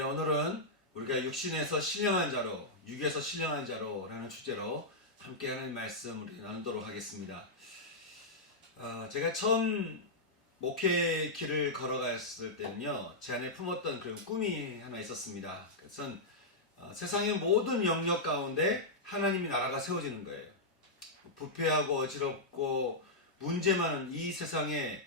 오늘은 우리가 육신에서 신령한 자로, 육에서 신령한 자로라는 주제로 함께 하는 말씀 우리 나누도록 하겠습니다. 제가 처음 목회 길을 걸어갔을 때는요, 제 안에 품었던 그런 꿈이 하나 있었습니다. 그것은 세상의 모든 영역 가운데 하나님의 나라가 세워지는 거예요. 부패하고 어지럽고 문제 많은 이 세상에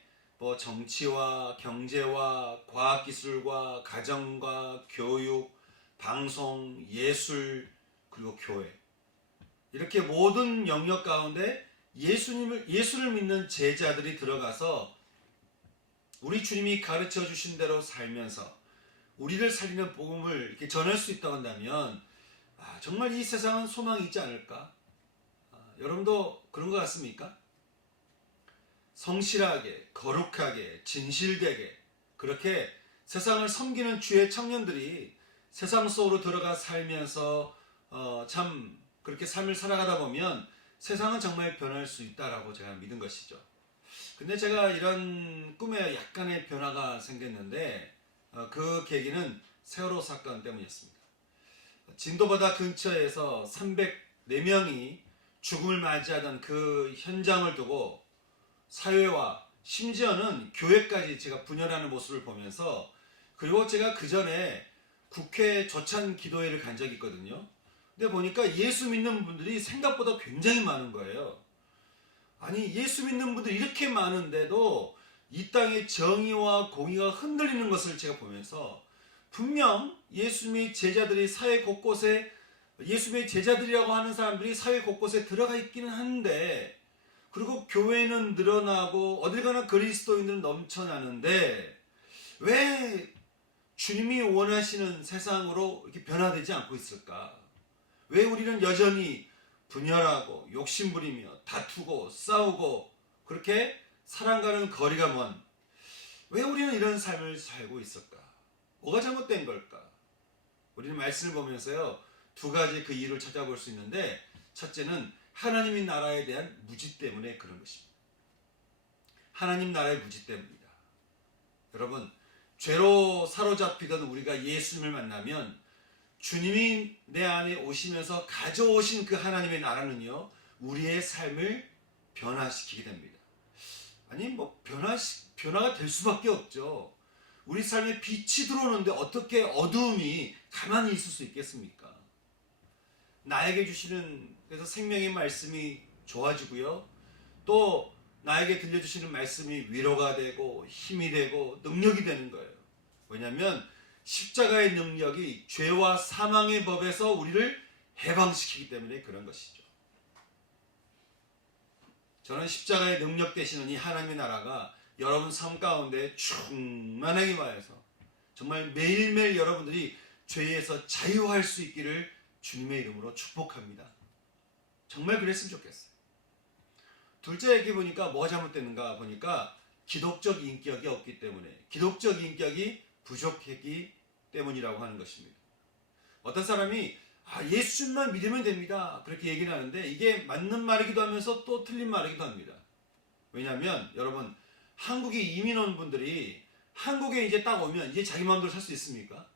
정치와 경제와 과학기술과 가정과 교육, 방송, 예술, 그리고 교회, 이렇게 모든 영역 가운데 예수를 믿는 제자들이 들어가서 우리 주님이 가르쳐 주신 대로 살면서 우리를 살리는 복음을 이렇게 전할 수 있다고 한다면 정말 이 세상은 소망이 있지 않을까? 여러분도 그런 것 같습니까? 성실하게, 거룩하게, 진실되게 그렇게 세상을 섬기는 주의 청년들이 세상 속으로 들어가 살면서 참 그렇게 삶을 살아가다 보면 세상은 정말 변할 수 있다라고 제가 믿은 것이죠. 근데 제가 이런 꿈에 약간의 변화가 생겼는데 그 계기는 세월호 사건 때문이었습니다. 진도바다 근처에서 304명이 죽음을 맞이하던 그 현장을 두고 사회와 심지어는 교회까지 제가 분열하는 모습을 보면서, 그리고 제가 그 전에 국회 조찬 기도회를 간 적이 있거든요. 근데 보니까 예수 믿는 분들이 생각보다 굉장히 많은 거예요. 아니, 예수 믿는 분들이 이렇게 많은데도 이 땅의 정의와 공의가 흔들리는 것을 제가 보면서, 분명 예수님의 제자들이 사회 곳곳에, 예수님의 제자들이라고 하는 사람들이 사회 곳곳에 들어가 있기는 한데, 그리고 교회는 늘어나고 어딜 가나 그리스도인들은 넘쳐나는데 왜 주님이 원하시는 세상으로 이렇게 변화되지 않고 있을까? 왜 우리는 여전히 분열하고 욕심부리며 다투고 싸우고 그렇게 사랑과는 거리가 먼, 왜 우리는 이런 삶을 살고 있을까? 뭐가 잘못된 걸까? 우리는 말씀을 보면서요, 두 가지 그 이유를 찾아볼 수 있는데, 첫째는 하나님의 나라에 대한 무지 때문에 그런 것입니다. 하나님 나라의 무지 때문입니다. 여러분, 죄로 사로잡히던 우리가 예수님을 만나면 주님이 내 안에 오시면서 가져오신 그 하나님의 나라는요, 우리의 삶을 변화시키게 됩니다. 아니, 변화가 될 수밖에 없죠. 우리 삶에 빛이 들어오는데 어떻게 어두움이 가만히 있을 수 있겠습니까? 나에게 주시는, 그래서 생명의 말씀이 좋아지고요, 또 나에게 들려주시는 말씀이 위로가 되고 힘이 되고 능력이 되는 거예요. 왜냐하면 십자가의 능력이 죄와 사망의 법에서 우리를 해방시키기 때문에 그런 것이죠. 저는 십자가의 능력 되시는 이 하나님의 나라가 여러분 삶 가운데 충만하게 와서 정말 매일매일 여러분들이 죄에서 자유할 수 있기를 주님의 이름으로 축복합니다. 정말 그랬으면 좋겠어요. 둘째 얘기 보니까 뭐가 잘못됐는가 보니까 기독적 인격이 없기 때문에, 기독적 인격이 부족했기 때문이라고 하는 것입니다. 어떤 사람이 예수님만 믿으면 됩니다, 그렇게 얘기를 하는데 이게 맞는 말이기도 하면서 또 틀린 말이기도 합니다. 왜냐하면 여러분, 한국에 이민 온 분들이 한국에 이제 딱 오면 이제 자기 마음대로 살 수 있습니까?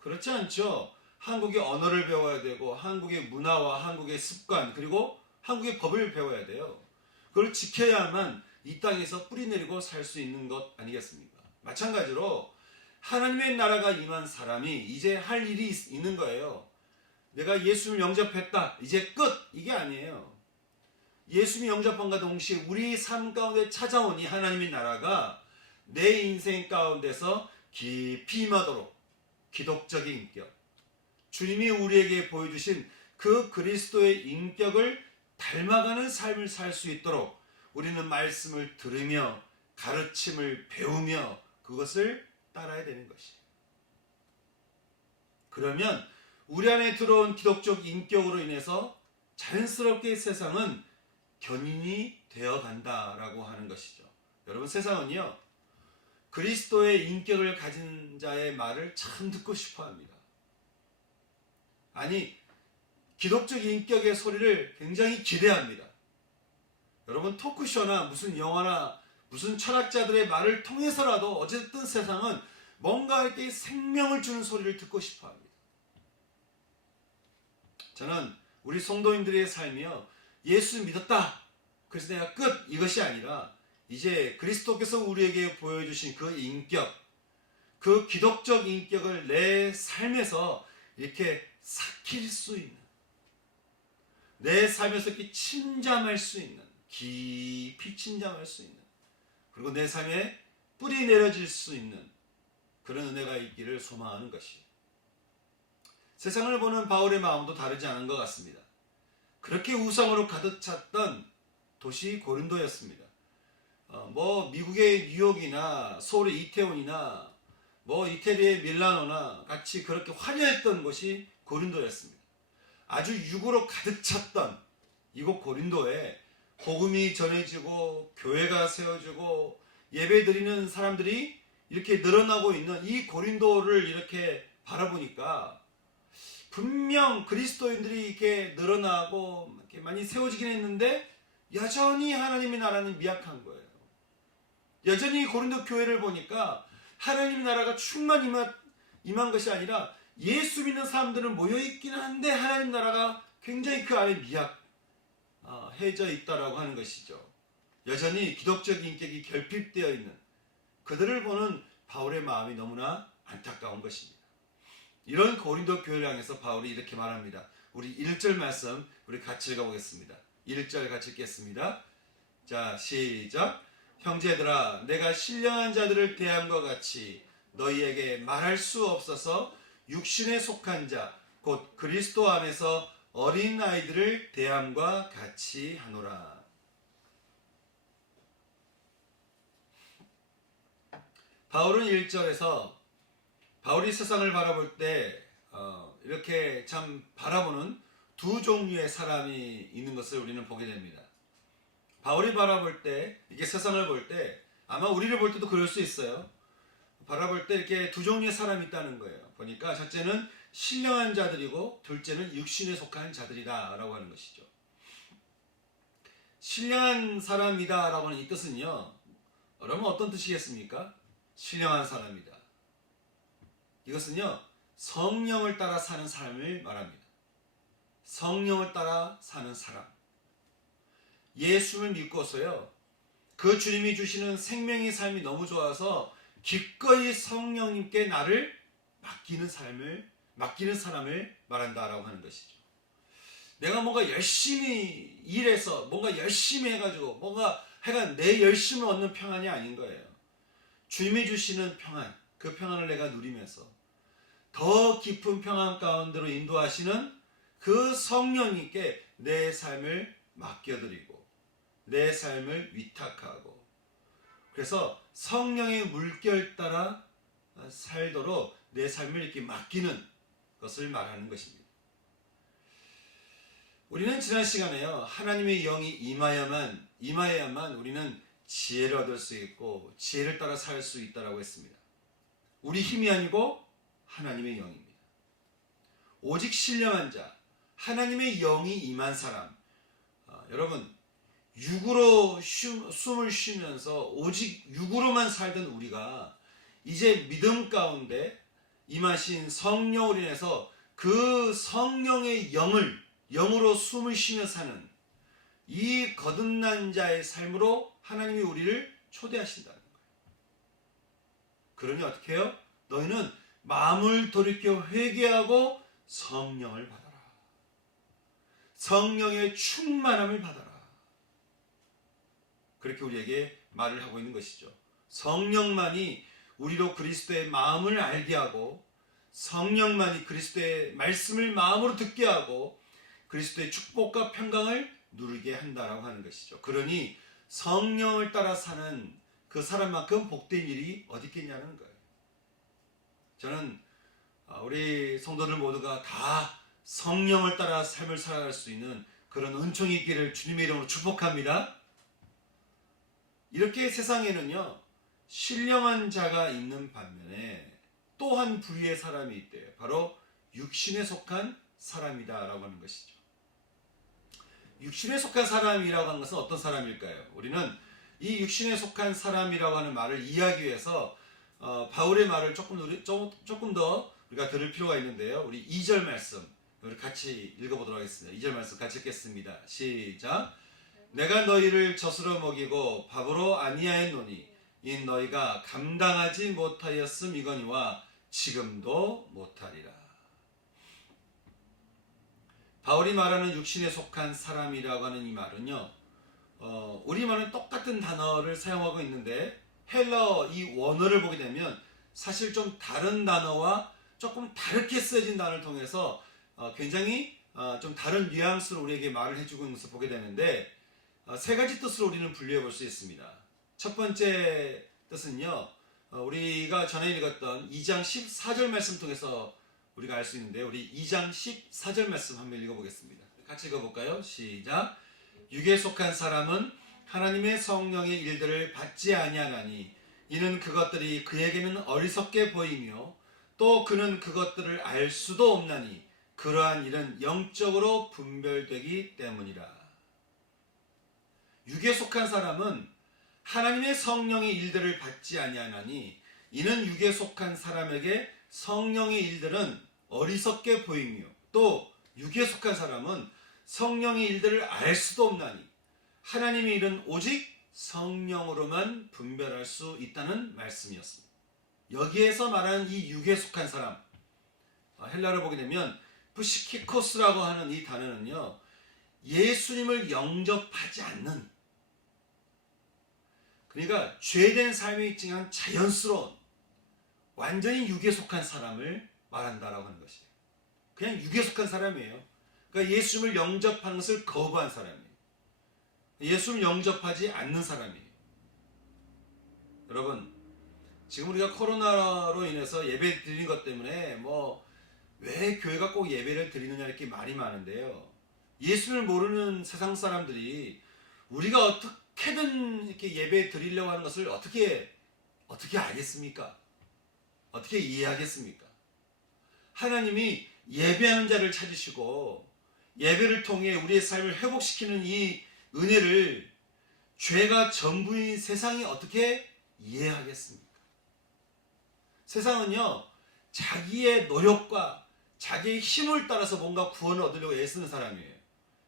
그렇지 않죠. 한국의 언어를 배워야 되고 한국의 문화와 한국의 습관, 그리고 한국의 법을 배워야 돼요. 그걸 지켜야만 이 땅에서 뿌리내리고 살 수 있는 것 아니겠습니까? 마찬가지로 하나님의 나라가 임한 사람이 이제 할 일이 있는 거예요. 내가 예수님을 영접했다, 이제 끝, 이게 아니에요. 예수님이 영접함과 동시에 우리 삶 가운데 찾아온 이 하나님의 나라가 내 인생 가운데서 깊이 임하도록 기독적인 인격, 주님이 우리에게 보여주신 그 그리스도의 인격을 닮아가는 삶을 살 수 있도록 우리는 말씀을 들으며 가르침을 배우며 그것을 따라야 되는 것이에요. 그러면 우리 안에 들어온 기독적 인격으로 인해서 자연스럽게 세상은 견인이 되어 간다라고 하는 것이죠. 여러분, 세상은요, 그리스도의 인격을 가진 자의 말을 참 듣고 싶어 합니다. 아니, 기독적 인격의 소리를 굉장히 기대합니다. 여러분, 토크쇼나 무슨 영화나 무슨 철학자들의 말을 통해서라도 어쨌든 세상은 뭔가 이렇게 생명을 주는 소리를 듣고 싶어 합니다. 저는 우리 성도님들의 삶이요, 예수 믿었다, 그래서 내가 끝, 이것이 아니라 이제 그리스도께서 우리에게 보여주신 그 인격, 그 기독적 인격을 내 삶에서 이렇게 삭힐 수 있는, 내 삶에서 이렇게 침잠할 수 있는, 깊이 침잠할 수 있는, 그리고 내 삶에 뿌리 내려질 수 있는 그런 은혜가 있기를 소망하는 것이, 세상을 보는 바울의 마음도 다르지 않은 것 같습니다. 그렇게 우상으로 가득 찼던 도시 고린도였습니다. 미국의 뉴욕이나 서울의 이태원이나 이태리의 밀라노나 같이 그렇게 화려했던 곳이 고린도였습니다. 아주 육으로 가득 찼던 이곳 고린도에 복음이 전해지고 교회가 세워지고 예배드리는 사람들이 이렇게 늘어나고 있는 이 고린도를 이렇게 바라보니까 분명 그리스도인들이 이렇게 늘어나고 이렇게 많이 세워지긴 했는데 여전히 하나님의 나라는 미약한 거예요. 여전히 고린도 교회를 보니까 하나님의 나라가 충만 임한 것이 아니라 예수 믿는 사람들은 모여있기는 한데 하나님 나라가 굉장히 그 안에 미약해져 있다라고 하는 것이죠. 여전히 기독적 인격이 결핍되어 있는 그들을 보는 바울의 마음이 너무나 안타까운 것입니다. 이런 고린도 교회를 향해서 바울이 이렇게 말합니다. 우리 1절 말씀 우리 같이 읽어보겠습니다. 1절 같이 읽겠습니다. 자, 시작. 형제들아, 내가 신령한 자들을 대함과 같이 너희에게 말할 수 없어서 육신에 속한 자, 곧 그리스도 안에서 어린 아이들을 대함과 같이 하노라. 바울은 1절에서 바울이 세상을 바라볼 때 이렇게 참 바라보는 두 종류의 사람이 있는 것을 우리는 보게 됩니다. 바울이 바라볼 때, 이게 세상을 볼 때, 아마 우리를 볼 때도 그럴 수 있어요. 바라볼 때 이렇게 두 종류의 사람이 있다는 거예요. 보니까 첫째는 신령한 자들이고 둘째는 육신에 속한 자들이다 라고 하는 것이죠. 신령한 사람이다 라고 하는 이 뜻은요, 여러분 어떤 뜻이겠습니까? 신령한 사람이다. 이것은요, 성령을 따라 사는 사람을 말합니다. 성령을 따라 사는 사람. 예수를 믿고서요, 그 주님이 주시는 생명의 삶이 너무 좋아서 기꺼이 성령님께 나를 맡기는 사람을 말한다라고 하는 것이죠. 내가 뭔가 열심히 일해서 뭔가 열심히 해가지고 뭔가 하여간 내 열심을 얻는 평안이 아닌 거예요. 주님이 주시는 평안, 그 평안을 내가 누리면서 더 깊은 평안 가운데로 인도하시는 그 성령님께 내 삶을 맡겨드리고 내 삶을 위탁하고, 그래서 성령의 물결 따라 살도록 내 삶을 이렇게 맡기는 것을 말하는 것입니다. 우리는 지난 시간에요, 하나님의 영이 임하여야만 우리는 지혜를 얻을 수 있고 지혜를 따라 살 수 있다라고 했습니다. 우리 힘이 아니고 하나님의 영입니다. 오직 신령한 자, 하나님의 영이 임한 사람, 여러분 육으로 숨을 쉬면서 오직 육으로만 살던 우리가 이제 믿음 가운데 임하신 성령으로 인해서 그 성령의 영으로 숨을 쉬며 사는 이 거듭난 자의 삶으로 하나님이 우리를 초대하신다는 거예요. 그러니 어떻게 해요? 너희는 마음을 돌이켜 회개하고 성령을 받아라. 성령의 충만함을 받아라. 그렇게 우리에게 말을 하고 있는 것이죠. 성령만이 우리로 그리스도의 마음을 알게 하고, 성령만이 그리스도의 말씀을 마음으로 듣게 하고 그리스도의 축복과 평강을 누리게 한다라고 하는 것이죠. 그러니 성령을 따라 사는 그 사람만큼 복된 일이 어디 있겠냐는 거예요. 저는 우리 성도들 모두가 다 성령을 따라 삶을 살아갈 수 있는 그런 은총이 있기를 주님의 이름으로 축복합니다. 이렇게 세상에는요, 신령한 자가 있는 반면에 또 한 부류의 사람이 있대요. 바로 육신에 속한 사람이다 라고 하는 것이죠. 육신에 속한 사람이라고 하는 것은 어떤 사람일까요? 우리는 이 육신에 속한 사람이라고 하는 말을 이해하기 위해서 바울의 말을 조금 더 우리가 들을 필요가 있는데요. 우리 2절 말씀 우리 같이 읽어보도록 하겠습니다. 2절 말씀 같이 읽겠습니다. 시작. 내가 너희를 젖으로 먹이고 밥으로 아니하였노니 이 너희가 감당하지 못하였음이거니와 지금도 못하리라. 바울이 말하는 육신에 속한 사람이라고 하는 이 말은요, 우리말은 똑같은 단어를 사용하고 있는데 헬라어 이 원어를 보게 되면 사실 좀 다른 단어와 조금 다르게 쓰여진 단어를 통해서 굉장히 좀 다른 뉘앙스로 우리에게 말을 해주고 있는 것을 보게 되는데, 세 가지 뜻으로 우리는 분류해 볼 수 있습니다. 첫 번째 뜻은요, 우리가 전에 읽었던 2장 14절 말씀 통해서 우리가 알 수 있는데, 우리 2장 14절 말씀 한번 읽어보겠습니다. 같이 읽어볼까요? 시작. 육에 속한 사람은 하나님의 성령의 일들을 받지 아니하나니 이는 그것들이 그에게는 어리석게 보이며 또 그는 그것들을 알 수도 없나니 그러한 일은 영적으로 분별되기 때문이라. 육에 속한 사람은 하나님의 성령의 일들을 받지 아니하나니 이는 육에 속한 사람에게 성령의 일들은 어리석게 보이며 또 육에 속한 사람은 성령의 일들을 알 수도 없나니 하나님의 일은 오직 성령으로만 분별할 수 있다는 말씀이었습니다. 여기에서 말하는 이 육에 속한 사람, 헬라를 보게 되면 프시키코스라고 하는 이 단어는요, 예수님을 영접하지 않는, 그러니까 죄된 삶이 그냥 자연스러운 완전히 육에 속한 사람을 말한다라고 하는 것이에요. 그냥 육에 속한 사람이에요. 그러니까 예수님을 영접하는 것을 거부한 사람이에요. 예수님을 영접하지 않는 사람이에요. 여러분, 지금 우리가 코로나로 인해서 예배 드리는 것 때문에 왜 교회가 꼭 예배를 드리느냐 이렇게 말이 많은데요. 예수를 모르는 세상 사람들이 우리가 어떻게든 이렇게 예배 드리려고 하는 것을 어떻게 알겠습니까? 어떻게 이해하겠습니까? 하나님이 예배하는 자를 찾으시고 예배를 통해 우리의 삶을 회복시키는 이 은혜를 죄가 전부인 세상이 어떻게 이해하겠습니까? 세상은요, 자기의 노력과 자기의 힘을 따라서 뭔가 구원을 얻으려고 애쓰는 사람이에요.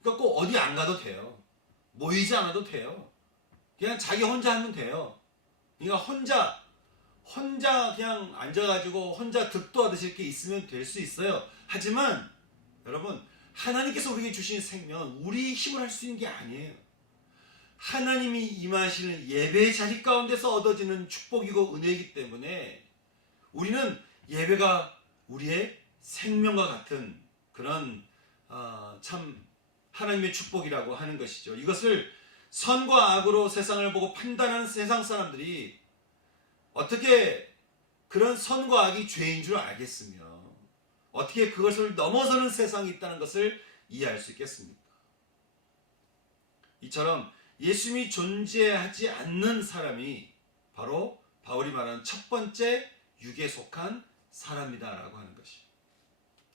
그러니까 꼭 어디 안 가도 돼요. 모이지 않아도 돼요. 그냥 자기 혼자 하면 돼요. 그러니까 혼자 그냥 앉아가지고 혼자 득도 하듯이 이렇게 있으면 될 수 있어요. 하지만 여러분, 하나님께서 우리에게 주신 생명은 우리 힘을 할 수 있는 게 아니에요. 하나님이 임하시는 예배의 자리 가운데서 얻어지는 축복이고 은혜이기 때문에 우리는 예배가 우리의 생명과 같은 그런 참 하나님의 축복이라고 하는 것이죠. 이것을 선과 악으로 세상을 보고 판단하는 세상 사람들이 어떻게 그런 선과 악이 죄인 줄 알겠으며 어떻게 그것을 넘어서는 세상이 있다는 것을 이해할 수 있겠습니까? 이처럼 예수님이 존재하지 않는 사람이 바로 바울이 말하는 첫 번째 육에 속한 사람이다라고 하는 것이.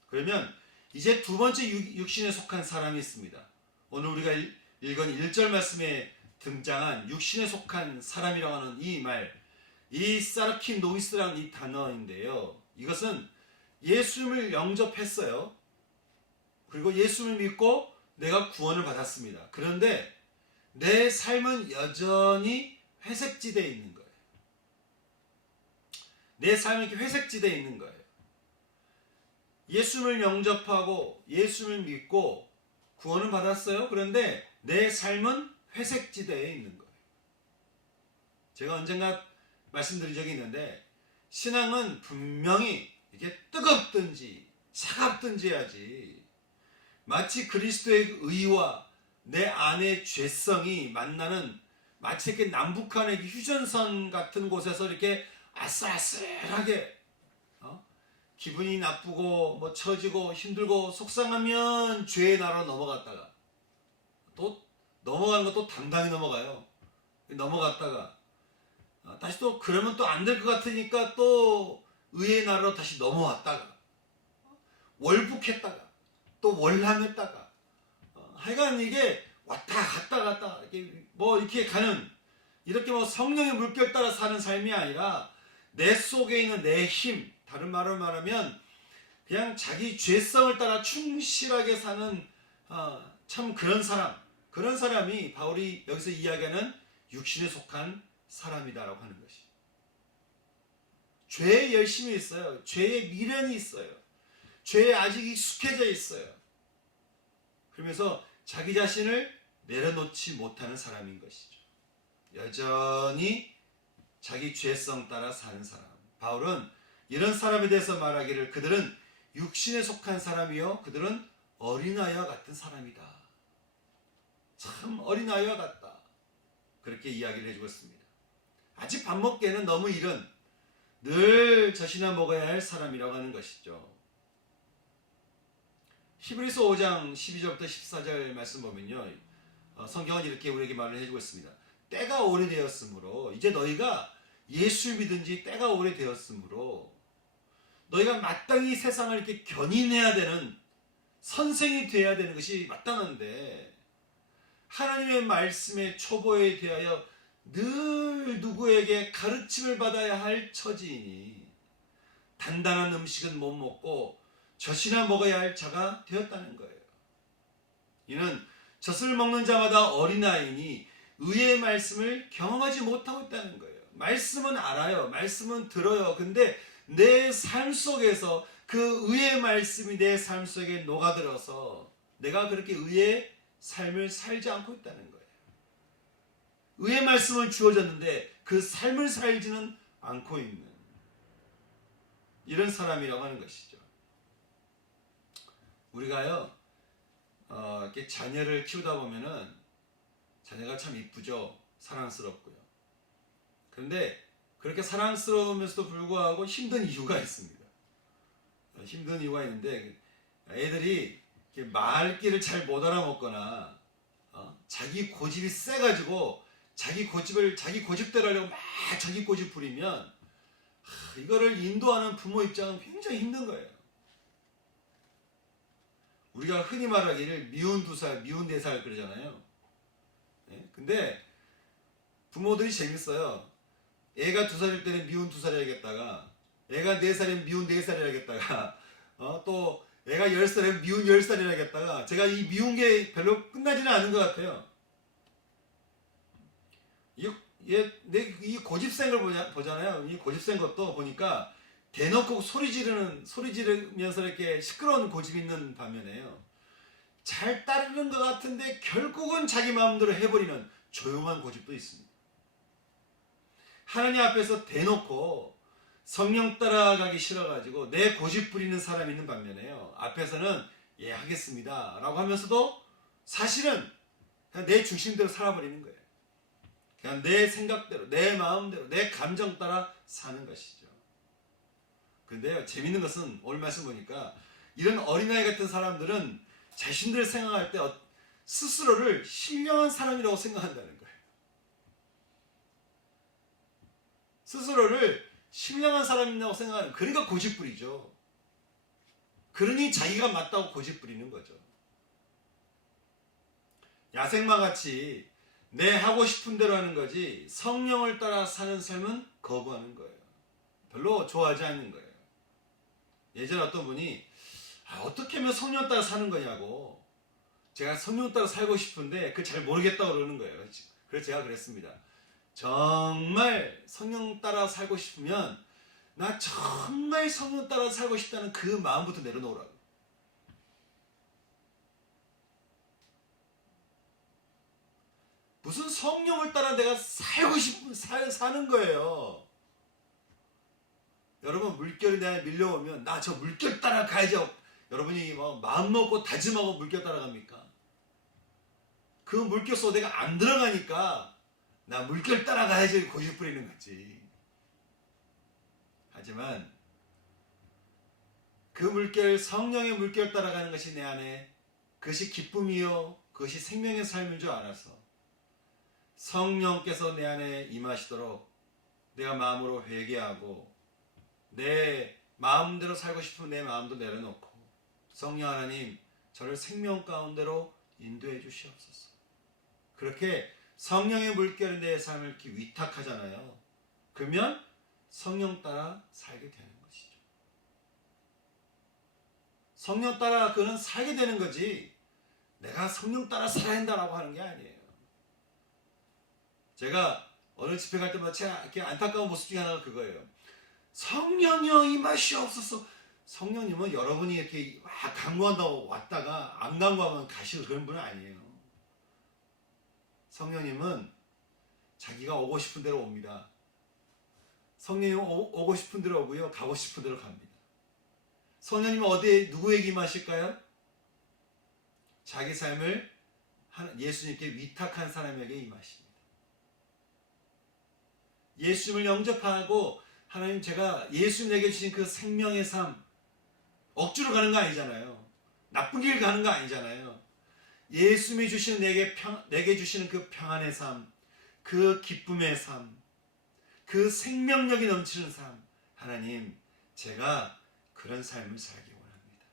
그러면 이제 두 번째 육신에 속한 사람이 있습니다. 오늘 우리가 읽은 1절 말씀에 등장한 육신에 속한 사람이라고 하는 이 말, 이 사르키노이스라는 이 단어인데요. 이것은 예수님을 영접했어요. 그리고 예수님을 믿고 내가 구원을 받았습니다. 그런데 내 삶은 여전히 회색지대에 있는 거예요. 내 삶이 이렇게 회색지대에 있는 거예요. 예수님을 영접하고 예수님을 믿고 구원을 받았어요. 그런데 내 삶은 회색지대에 있는 거예요. 제가 언젠가 말씀드린 적이 있는데 신앙은 분명히 이게 뜨겁든지 차갑든지 해야지 마치 그리스도의 의와 내 안의 죄성이 만나는 마치 이렇게 남북한의 휴전선 같은 곳에서 이렇게 아슬아슬하게 기분이 나쁘고 처지고 힘들고 속상하면 죄의 나라로 넘어갔다가 또 넘어가는 것도 당당히 넘어가요. 넘어갔다가 다시 또 그러면 또 안 될 것 같으니까 또 의의 나라로 다시 넘어왔다가 월북했다가 또 월남했다가 하여간 이게 왔다 갔다 이렇게 이렇게 가는 이렇게 성령의 물결 따라 사는 삶이 아니라 내 속에 있는 내 힘, 다른 말로 말하면 그냥 자기 죄성을 따라 충실하게 사는 참 그런 사람이 바울이 여기서 이야기하는 육신에 속한 사람이다라고 하는 것이. 죄에 열심이 있어요. 죄에 미련이 있어요. 죄에 아직 익숙해져 있어요. 그러면서 자기 자신을 내려놓지 못하는 사람인 것이죠. 여전히 자기 죄성 따라 사는 사람. 바울은 이런 사람에 대해서 말하기를 그들은 육신에 속한 사람이요 그들은 어린아이와 같은 사람이다. 참 어린아이와 같다. 그렇게 이야기를 해주고 있습니다. 아직 밥 먹기에는 너무 이른 늘 젖이나 먹어야 할 사람이라고 하는 것이죠. 히브리서 5장 12절부터 14절 말씀 보면요. 성경은 이렇게 우리에게 말을 해주고 있습니다. 때가 오래되었으므로 이제 너희가 예수를 믿은 지 때가 오래되었으므로 너희가 마땅히 세상을 이렇게 견인해야 되는 선생이 되어야 되는 것이 마땅한데 하나님의 말씀의 초보에 대하여 늘 누구에게 가르침을 받아야 할 처지이니 단단한 음식은 못 먹고 젖이나 먹어야 할 자가 되었다는 거예요. 이는 젖을 먹는 자마다 어린아이니 의의 말씀을 경험하지 못하고 있다는 거예요. 말씀은 알아요. 말씀은 들어요. 근데 내 삶 속에서 그 의의 말씀이 내 삶 속에 녹아들어서 내가 그렇게 의의 삶을 살지 않고 있다는 거예요. 의의 말씀은 주어졌는데 그 삶을 살지는 않고 있는 이런 사람이라고 하는 것이죠. 우리가요 이렇게 자녀를 키우다 보면은 자녀가 참 이쁘죠. 사랑스럽고요. 그런데 그렇게 사랑스러우면서도 불구하고 힘든 이유가 있습니다. 힘든 이유가 있는데 애들이 이렇게 말귀를 잘 못 알아먹거나 자기 고집이 세가지고 자기 고집대로 하려고 막 자기 고집 부리면 이거를 인도하는 부모 입장은 굉장히 힘든 거예요. 우리가 흔히 말하기를 미운 2살, 미운 4살 그러잖아요. 근데 부모들이 재밌어요. 애가 2살일 때는 미운 2살이라겠다가 애가 4살이면 미운 4살이라겠다가 또 애가 10살이면 미운 10살이라겠다가 제가 이 미운 게 별로 끝나지는 않은 것 같아요. 이 고집센 걸 보잖아요. 이 고집센 것도 보니까 대놓고 소리 지르면서 이렇게 시끄러운 고집이 있는 반면에요. 잘 따르는 것 같은데 결국은 자기 마음대로 해버리는 조용한 고집도 있습니다. 하나님 앞에서 대놓고 성령 따라가기 싫어가지고 내 고집 부리는 사람이 있는 반면에요. 앞에서는 예 하겠습니다 라고 하면서도 사실은 그냥 내 중심대로 살아버리는 거예요. 그냥 내 생각대로 내 마음대로 내 감정 따라 사는 것이죠. 그런데요 재밌는 것은 오늘 말씀 보니까 이런 어린아이 같은 사람들은 자신들 생각할 때 스스로를 신령한 사람이라고 생각한다는 거예요. 스스로를 신령한 사람이라고 생각하는, 그러니까 고집부리죠. 그러니 자기가 맞다고 고집부리는 거죠. 야생마같이 내 하고 싶은 대로 하는 거지 성령을 따라 사는 삶은 거부하는 거예요. 별로 좋아하지 않는 거예요. 예전에 어떤 분이 어떻게 하면 성령 따라 사는 거냐고, 제가 성령 따라 살고 싶은데 그걸 잘 모르겠다고 그러는 거예요. 그래서 제가 그랬습니다. 정말 성령 따라 살고 싶으면 나 정말 성령 따라 살고 싶다는 그 마음부터 내려놓으라고. 무슨 성령을 따라 내가 살고 싶은 사는 거예요. 여러분 물결이 내가 밀려오면 나 저 물결 따라 가야죠. 여러분이 마음 먹고 다짐하고 물결 따라갑니까? 그 물결 속에 내가 안 들어가니까 나 물결 따라가야지 고집 부리는 거지. 하지만 그 물결, 성령의 물결 따라가는 것이 내 안에 그것이 기쁨이요 그것이 생명의 삶인 줄 알아서 성령께서 내 안에 임하시도록 내가 마음으로 회개하고 내 마음대로 살고 싶은 내 마음도 내려놓고 성령 하나님 저를 생명 가운데로 인도해 주시옵소서. 그렇게 성령의 물결이 내 삶을 이렇게 위탁하잖아요. 그러면 성령 따라 살게 되는 것이죠. 성령 따라 그는 살게 되는 거지 내가 성령 따라 살아야 한다라고 하는 게 아니에요. 제가 어느 집회 갈 때마다 제가 이렇게 안타까운 모습 중에 하나가 그거예요. 성령이여 임하시옵소서. 성령님은 여러분이 이렇게 강구한다고 왔다가 안 강구하면 가시고 그런 분은 아니에요. 성령님은 자기가 오고 싶은 대로 옵니다. 성령님은 오고 싶은 대로 오고요. 가고 싶은 대로 갑니다. 성령님은 어디에 누구에게 임하실까요? 자기 삶을 예수님께 위탁한 사람에게 임하십니다. 예수님을 영접하고 하나님 제가 예수님에게 주신 그 생명의 삶 억지로 가는 거 아니잖아요. 나쁜 길 가는 거 아니잖아요. 예수님이 주시는 내게 주시는 그 평안의 삶, 그 기쁨의 삶, 그 생명력이 넘치는 삶, 하나님 제가 그런 삶을 살기 원합니다.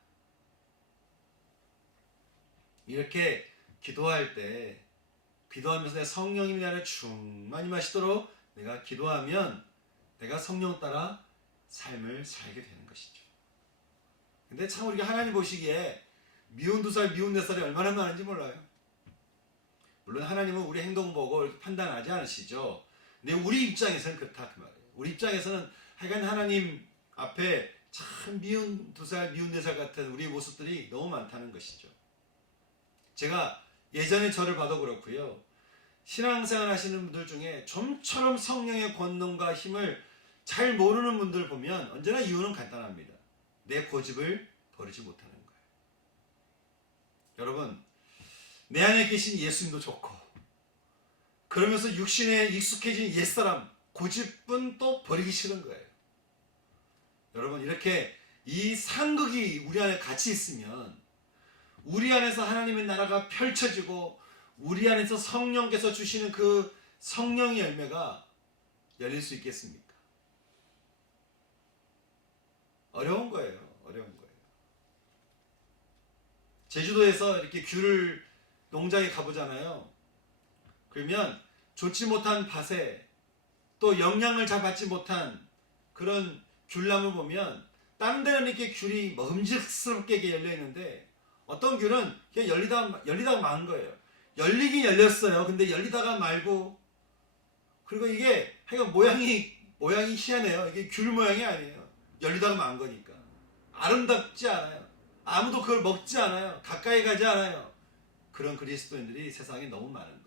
이렇게 기도할 때 기도하면서 내 성령님이 나를 충만히 마시도록 내가 기도하면 내가 성령 따라 삶을 살게 되는 것이죠. 근데 참 우리가 하나님 보시기에 미운 2살, 미운 4살이 얼마나 많은지 몰라요. 물론 하나님은 우리 행동 보고 이렇게 판단하지 않으시죠. 근데 우리 입장에서는 그렇다 그 말이에요. 우리 입장에서는 하여간 하나님 앞에 참 미운 2살, 미운 4살 같은 우리의 모습들이 너무 많다는 것이죠. 제가 예전에 저를 봐도 그렇고요. 신앙생활 하시는 분들 중에 좀처럼 성령의 권능과 힘을 잘 모르는 분들 보면 언제나 이유는 간단합니다. 내 고집을 버리지 못하는 거예요. 여러분, 내 안에 계신 예수님도 좋고 그러면서 육신에 익숙해진 옛사람 고집은 또 버리기 싫은 거예요. 여러분, 이렇게 이 상극이 우리 안에 같이 있으면 우리 안에서 하나님의 나라가 펼쳐지고 우리 안에서 성령께서 주시는 그 성령의 열매가 열릴 수 있겠습니까? 어려운 거예요. 어려운 거예요. 제주도에서 이렇게 귤을 농장에 가보잖아요. 그러면 좋지 못한 밭에 또 영양을 잘 받지 못한 그런 귤나무 보면 다른 데는 이렇게 귤이 먹음직스럽게 열려 있는데 어떤 귤은 그냥 열리다가 만 거예요. 열리긴 열렸어요. 근데 열리다가 말고 그리고 이게 하여간 모양이 희한해요. 이게 귤 모양이 아니에요. 열리다가 만 거니까. 아름답지 않아요. 아무도 그걸 먹지 않아요. 가까이 가지 않아요. 그런 그리스도인들이 세상에 너무 많은 거예요.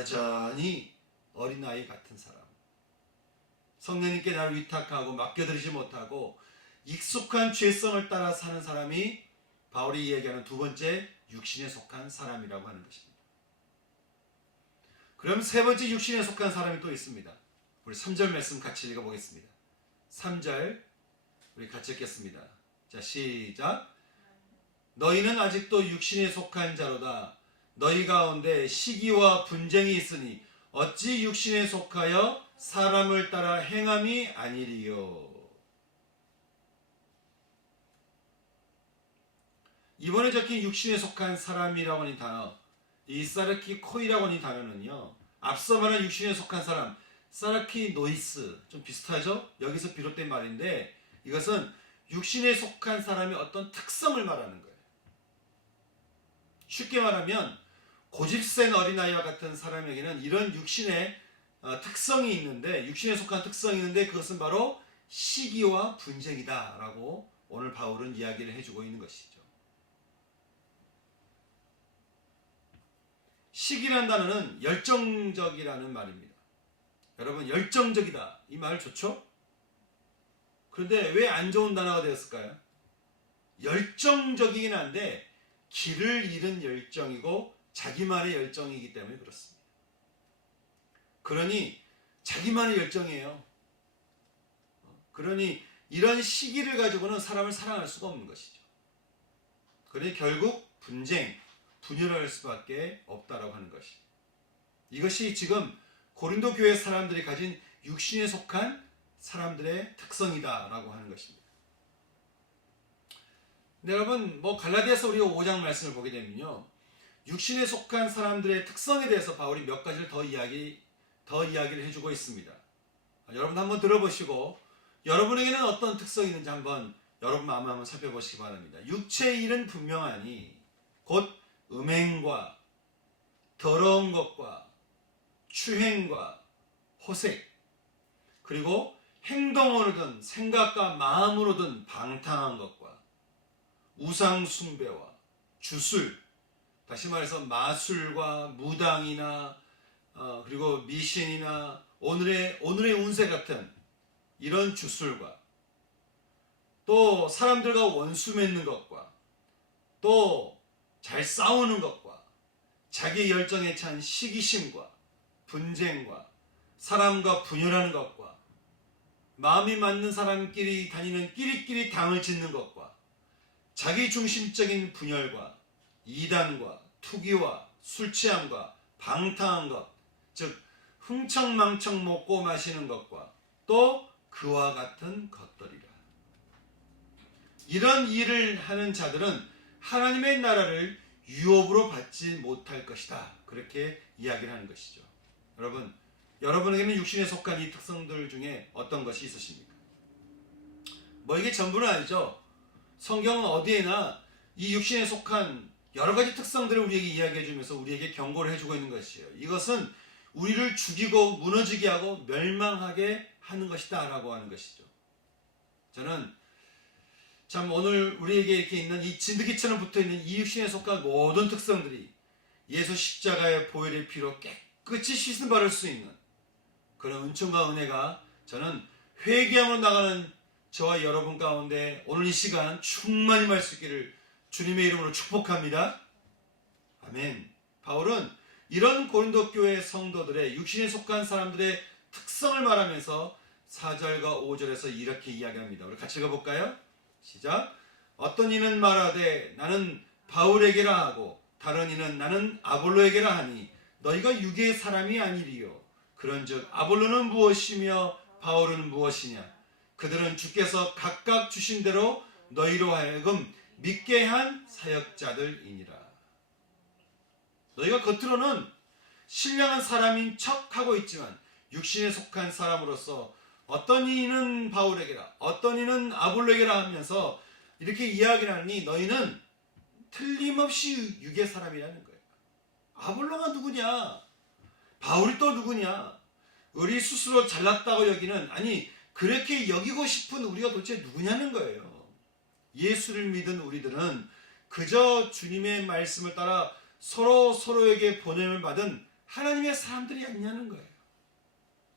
여전히 어린아이 같은 사람. 성령님께 나를 위탁하고 맡겨드리지 못하고 익숙한 죄성을 따라 사는 사람이 바울이 이야기하는 두 번째 육신에 속한 사람이라고 하는 것입니다. 그럼 세 번째 육신에 속한 사람이 또 있습니다. 우리 3절 말씀 같이 읽어보겠습니다. 3절 우리 같이 읽겠습니다. 자, 시작. 너희는 아직도 육신에 속한 자로다. 너희 가운데 시기와 분쟁이 있으니 어찌 육신에 속하여 사람을 따라 행함이 아니리요. 이번에 적힌 육신에 속한 사람이라고 하는 단어, 이 사르키코이라고 하는 단어는요, 앞서 말한 육신에 속한 사람, 사르키노이스, 좀 비슷하죠? 여기서 비롯된 말인데 이것은 육신에 속한 사람의 어떤 특성을 말하는 거예요. 쉽게 말하면 고집센 어린아이와 같은 사람에게는 이런 육신의 특성이 있는데, 육신에 속한 특성이 있는데 그것은 바로 시기와 분쟁이다 라고 오늘 바울은 이야기를 해주고 있는 것이죠. 시기라는 단어는 열정적이라는 말입니다. 여러분, 열정적이다 이 말 좋죠? 그런데 왜 안 좋은 단어가 되었을까요? 열정적이긴 한데 길을 잃은 열정이고 자기만의 열정이기 때문에 그렇습니다. 그러니 자기만의 열정이에요. 그러니 이런 시기를 가지고는 사람을 사랑할 수가 없는 것이죠. 그러니 결국 분열할 수밖에 없다라고 하는 것이죠. 이것이 지금 고린도 교회 사람들이 가진 육신에 속한 사람들의 특성이다라고 하는 것입니다. 근데 여러분, 갈라디아서 우리가 5장 말씀을 보게 되면요, 육신에 속한 사람들의 특성에 대해서 바울이 몇 가지를 더 이야기를 더 이야기를 해주고 있습니다. 여러분 한번 들어보시고 여러분에게는 어떤 특성이 있는지 한번 여러분 마음 한번 살펴보시기 바랍니다. 육체의 일은 분명하니 곧 음행과 더러운 것과 추행과 호색, 그리고 행동으로든 생각과 마음으로든 방탕한 것과 우상 숭배와 주술, 다시 말해서 마술과 무당이나 그리고 미신이나 오늘의 운세 같은 이런 주술과 또 사람들과 원수 맺는 것과 또 잘 싸우는 것과 자기 열정에 찬 시기심과 분쟁과 사람과 분열하는 것과 마음이 맞는 사람끼리 다니는 끼리끼리 당을 짓는 것과 자기 중심적인 분열과 이단과 투기와 술취함과 방탕한 것, 즉 흥청망청 먹고 마시는 것과 또 그와 같은 것들이라. 이런 일을 하는 자들은 하나님의 나라를 유업으로 받지 못할 것이다. 그렇게 이야기를 하는 것이죠. 여러분에게는 육신에 속한 이 특성들 중에 어떤 것이 있으십니까? 뭐 이게 전부는 아니죠. 성경은 어디에나 이 육신에 속한 여러 가지 특성들을 우리에게 이야기해 주면서 우리에게 경고를 해주고 있는 것이에요. 이것은 우리를 죽이고 무너지게 하고 멸망하게 하는 것이다 라고 하는 것이죠. 저는 참 오늘 우리에게 이렇게 있는 이 진드기처럼 붙어있는 이 육신에 속한 모든 특성들이 예수 십자가의 보혈의 피로 깨끗이 씻음 받을 수 있는 그런 은총과 은혜가 저는 회개함으로 나가는 저와 여러분 가운데 오늘 이 시간 충만히 임할 수 있기를 주님의 이름으로 축복합니다. 아멘. 바울은 이런 고린도 교회 성도들의 육신에 속한 사람들의 특성을 말하면서 4절과 5절에서 이렇게 이야기합니다. 우리 같이 읽어볼까요? 시작. 어떤 이는 말하되 나는 바울에게라 하고 다른 이는 나는 아볼로에게라 하니 너희가 육의 사람이 아니리요. 그런즉 아볼로는 무엇이며 바울은 무엇이냐? 그들은 주께서 각각 주신 대로 너희로 하여금 믿게 한 사역자들이니라. 너희가 겉으로는 신령한 사람인 척하고 있지만 육신에 속한 사람으로서 어떤 이는 바울에게라 어떤 이는 아볼로에게라 하면서 이렇게 이야기를 하니 너희는 틀림없이 육의 사람이라는 거예요. 아볼로가 누구냐? 바울이 또 누구냐? 우리 스스로 잘났다고 여기는, 아니 그렇게 여기고 싶은 우리가 도대체 누구냐는 거예요. 예수를 믿은 우리들은 그저 주님의 말씀을 따라 서로에게 보냄을 받은 하나님의 사람들이 아니냐는 거예요.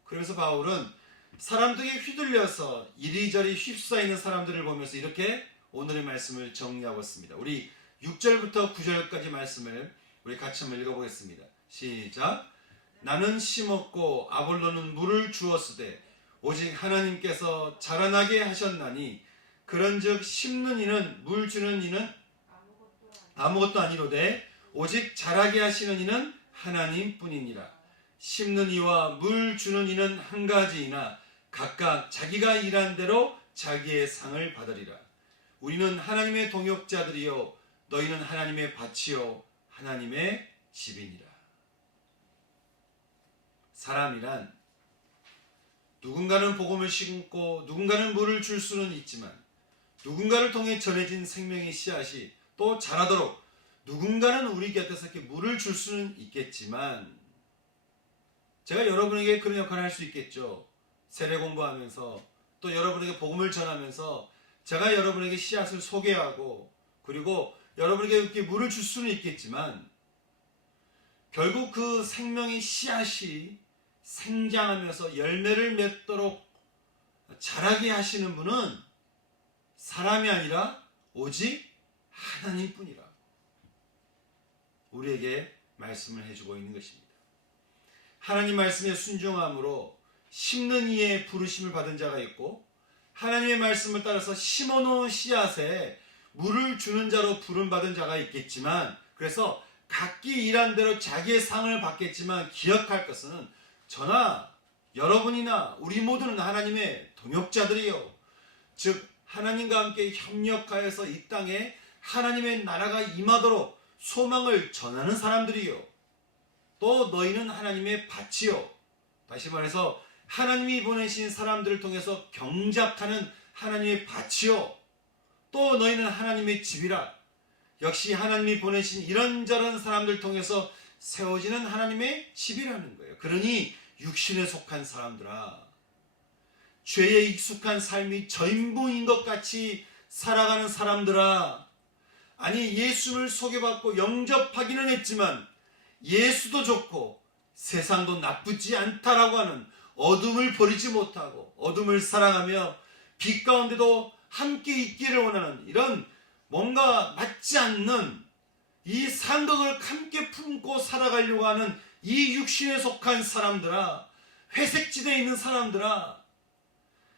그래서 바울은 사람들에게 휘둘려서 이리저리 휩싸이는 사람들을 보면서 이렇게 오늘의 말씀을 정리하고 있습니다. 우리 6절부터 9절까지 말씀을 우리 같이 한번 읽어보겠습니다. 시작. 나는 심었고 아볼로는 물을 주었으되 오직 하나님께서 자라나게 하셨나니 그런즉 심는 이는 물 주는 이는 아무것도 아니로되 오직 자라게 하시는 이는 하나님뿐이니라. 심는 이와 물 주는 이는 한 가지이나 각각 자기가 일한 대로 자기의 상을 받으리라. 우리는 하나님의 동역자들이요 너희는 하나님의 밭이요 하나님의 집이니라. 사람이란 누군가는 복음을 심고 누군가는 물을 줄 수는 있지만 누군가를 통해 전해진 생명의 씨앗이 또 자라도록 누군가는 우리 곁에서 이렇게 물을 줄 수는 있겠지만 제가 여러분에게 그런 역할을 할 수 있겠죠. 세례 공부하면서 또 여러분에게 복음을 전하면서 제가 여러분에게 씨앗을 소개하고 그리고 여러분에게 이렇게 물을 줄 수는 있겠지만 결국 그 생명의 씨앗이 생장하면서 열매를 맺도록 자라게 하시는 분은 사람이 아니라 오직 하나님뿐이라 우리에게 말씀을 해주고 있는 것입니다. 하나님 말씀에 순종함으로 심는 이의 부르심을 받은 자가 있고 하나님의 말씀을 따라서 심어놓은 씨앗에 물을 주는 자로 부름받은 자가 있겠지만 그래서 각기 일한 대로 자기의 상을 받겠지만 기억할 것은 저나 여러분이나 우리 모두는 하나님의 동역자들이요 즉 하나님과 함께 협력하여서 이 땅에 하나님의 나라가 임하도록 소망을 전하는 사람들이요 또 너희는 하나님의 밭이요 다시 말해서 하나님이 보내신 사람들을 통해서 경작하는 하나님의 밭이요, 또 너희는 하나님의 집이라. 역시 하나님이 보내신 이런저런 사람들 통해서 세워지는 하나님의 집이라는 거예요. 그러니 육신에 속한 사람들아, 죄에 익숙한 삶이 전부인 것 같이 살아가는 사람들아, 아니 예수를 소개받고 영접하기는 했지만 예수도 좋고 세상도 나쁘지 않다라고 하는, 어둠을 버리지 못하고 어둠을 사랑하며 빛 가운데도 함께 있기를 원하는 이런 뭔가 맞지 않는 이 상극을 함께 품고 살아가려고 하는 이 육신에 속한 사람들아, 회색지대에 있는 사람들아,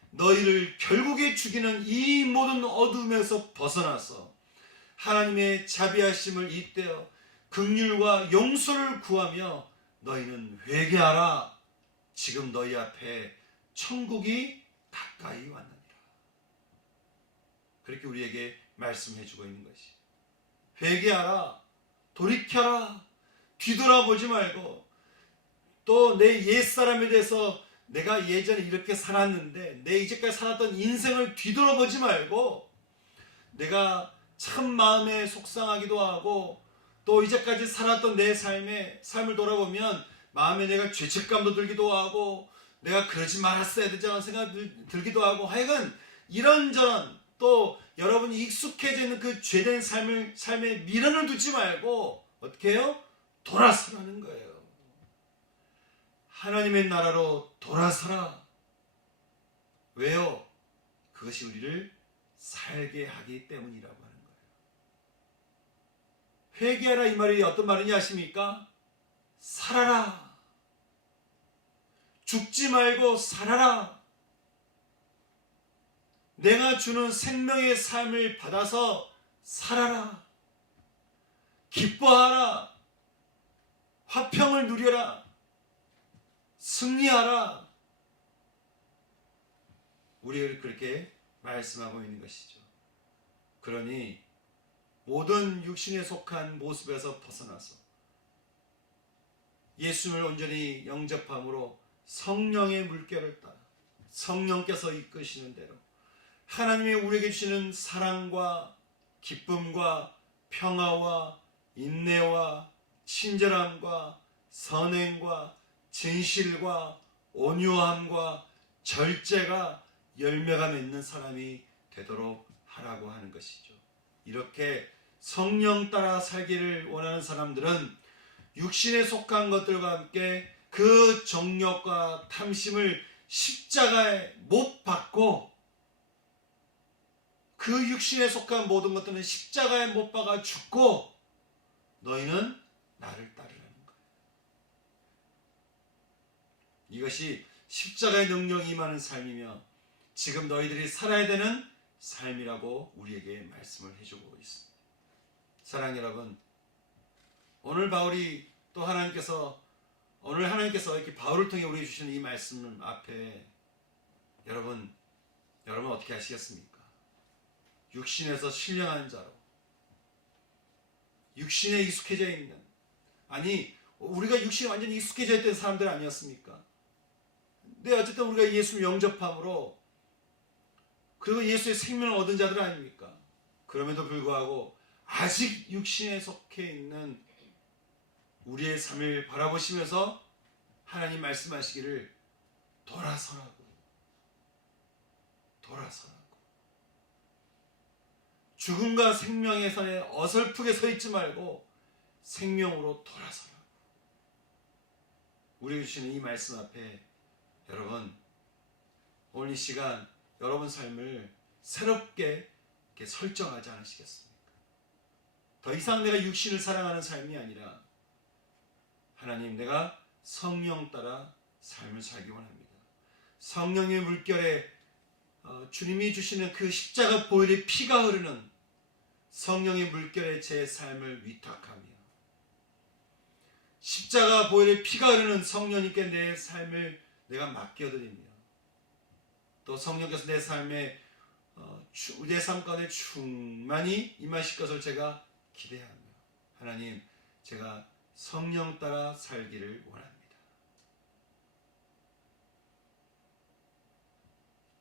너희를 결국에 죽이는 이 모든 어둠에서 벗어나서 하나님의 자비하심을 잇대어 긍휼과 용서를 구하며 너희는 회개하라. 지금 너희 앞에 천국이 가까이 왔느니라. 그렇게 우리에게 말씀해주고 있는 것이, 회개하라, 돌이켜라, 뒤돌아보지 말고, 또 내 옛사람에 대해서 내가 예전에 이렇게 살았는데 내 이제까지 살았던 인생을 뒤돌아보지 말고, 내가 참 마음에 속상하기도 하고 또 이제까지 살았던 내 삶을 돌아보면 마음에 내가 죄책감도 들기도 하고 내가 그러지 말았어야 되지 않은 생각이 들기도 하고, 하여간 이런저런, 또 여러분이 익숙해져 있는 그 죄된 삶에 미련을 두지 말고 어떻게 해요? 돌아서라는 거예요. 하나님의 나라로 돌아서라. 왜요? 그것이 우리를 살게 하기 때문이라고 하는 거예요. 회개하라, 이 말이 어떤 말이냐 아십니까? 살아라. 죽지 말고 살아라. 내가 주는 생명의 삶을 받아서 살아라. 기뻐하라. 화평을 누려라. 승리하라. 우리를 그렇게 말씀하고 있는 것이죠. 그러니 모든 육신에 속한 모습에서 벗어나서 예수를 온전히 영접함으로 성령의 물결을 따라 성령께서 이끄시는 대로 하나님이 우리에게 주시는 사랑과 기쁨과 평화와 인내와 친절함과 선행과 진실과 온유함과 절제가 열매가 맺는 사람이 되도록 하라고 하는 것이죠. 이렇게 성령 따라 살기를 원하는 사람들은 육신에 속한 것들과 함께 그 정욕과 탐심을 십자가에 못 박고, 그 육신에 속한 모든 것들은 십자가에 못 박아 죽고 너희는 나를 따르라는 거예요. 이것이 십자가의 능력이 임하는 삶이며 지금 너희들이 살아야 되는 삶이라고 우리에게 말씀을 해주고 있습니다. 사랑하는 여러분, 오늘 하나님께서 이렇게 바울을 통해 우리에게 주시는 이 말씀 앞에 여러분 어떻게 하시겠습니까? 육신에서 신령한 자로, 육신에 익숙해져 있는, 아니 우리가 육신에 완전히 익숙해져 있던 사람들 아니었습니까? 근데 어쨌든 우리가 예수를 영접함으로 그리고 예수의 생명을 얻은 자들 아닙니까? 그럼에도 불구하고 아직 육신에 속해 있는 우리의 삶을 바라보시면서 하나님 말씀하시기를 돌아서라고. 죽음과 생명의 선에 어설프게 서 있지 말고 생명으로 돌아서라고. 우리에게 주시는 이 말씀 앞에 여러분, 오늘 이 시간 여러분 삶을 새롭게 이렇게 설정하지 않으시겠습니까? 더 이상 내가 육신을 사랑하는 삶이 아니라 하나님, 내가 성령 따라 삶을 살기 원합니다. 성령의 물결에 주님이 주시는 그 십자가 보혈의 피가 흐르는 성령의 물결에 제 삶을 위탁하며 십자가 보혈의 피가 흐르는 성령님께 내 삶을 내가 맡겨드리며 또 성령께서 내 삶에 내 삶 가운데 충만히 임하실 것을 제가 기대하며 하나님, 제가 성령 따라 살기를 원합니다.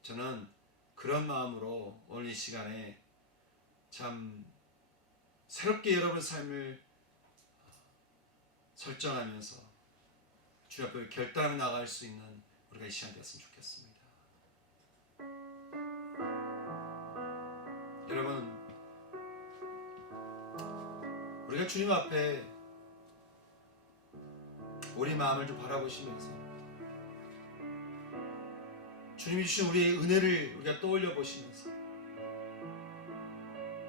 저는 그런 마음으로 오늘 이 시간에 참 새롭게 여러분 삶을 설정하면서 주 앞에 결단하며 나갈 수 있는 우리가 이 시간 되었으면 좋겠습니다. 여러분, 우리가 주님 앞에 우리 마음을 좀 바라보시면서 주님이 주신 우리의 은혜를 우리가 떠올려 보시면서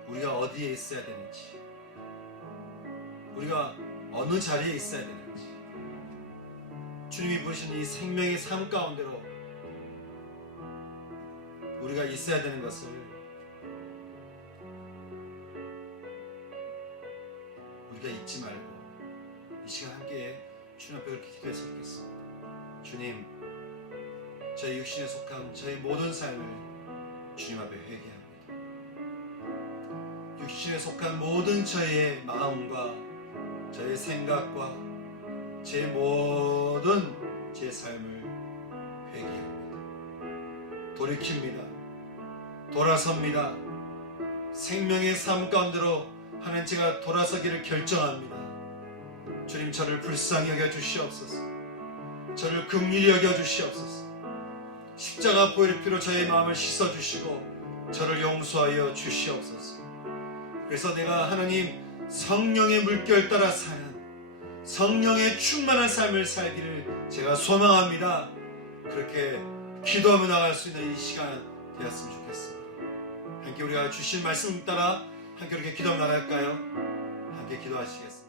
우리가 어디에 있어야 되는지, 우리가 어느 자리에 있어야 되는지, 주님이 부르신 이 생명의 삶 가운데로 우리가 있어야 되는 것을 우리가 잊지 말고 이 시간 함께 주님 앞에 그렇게 기도해서 좋겠습니다. 주님, 저희 육신에 속한 저희 모든 삶을 주님 앞에 회개합니다. 육신에 속한 모든 저희의 마음과 저의 생각과 제 모든 제 삶을 회개합니다. 돌이킵니다. 돌아섭니다. 생명의 삶 가운데로 하나님, 제가 돌아서기를 결정합니다. 주님, 저를 불쌍히 여겨 주시옵소서. 저를 긍휼히 여겨 주시옵소서. 십자가 보혈의 피로 저의 마음을 씻어 주시고 저를 용서하여 주시옵소서. 그래서 내가 하나님 성령의 물결 따라 사는 성령의 충만한 삶을 살기를 제가 소망합니다. 그렇게 기도하며 나갈 수 있는 이 시간 되었으면 좋겠습니다. 함께 우리가 주신 말씀 따라 함께 이렇게 기도하며 나갈까요? 함께 기도하시겠습니다.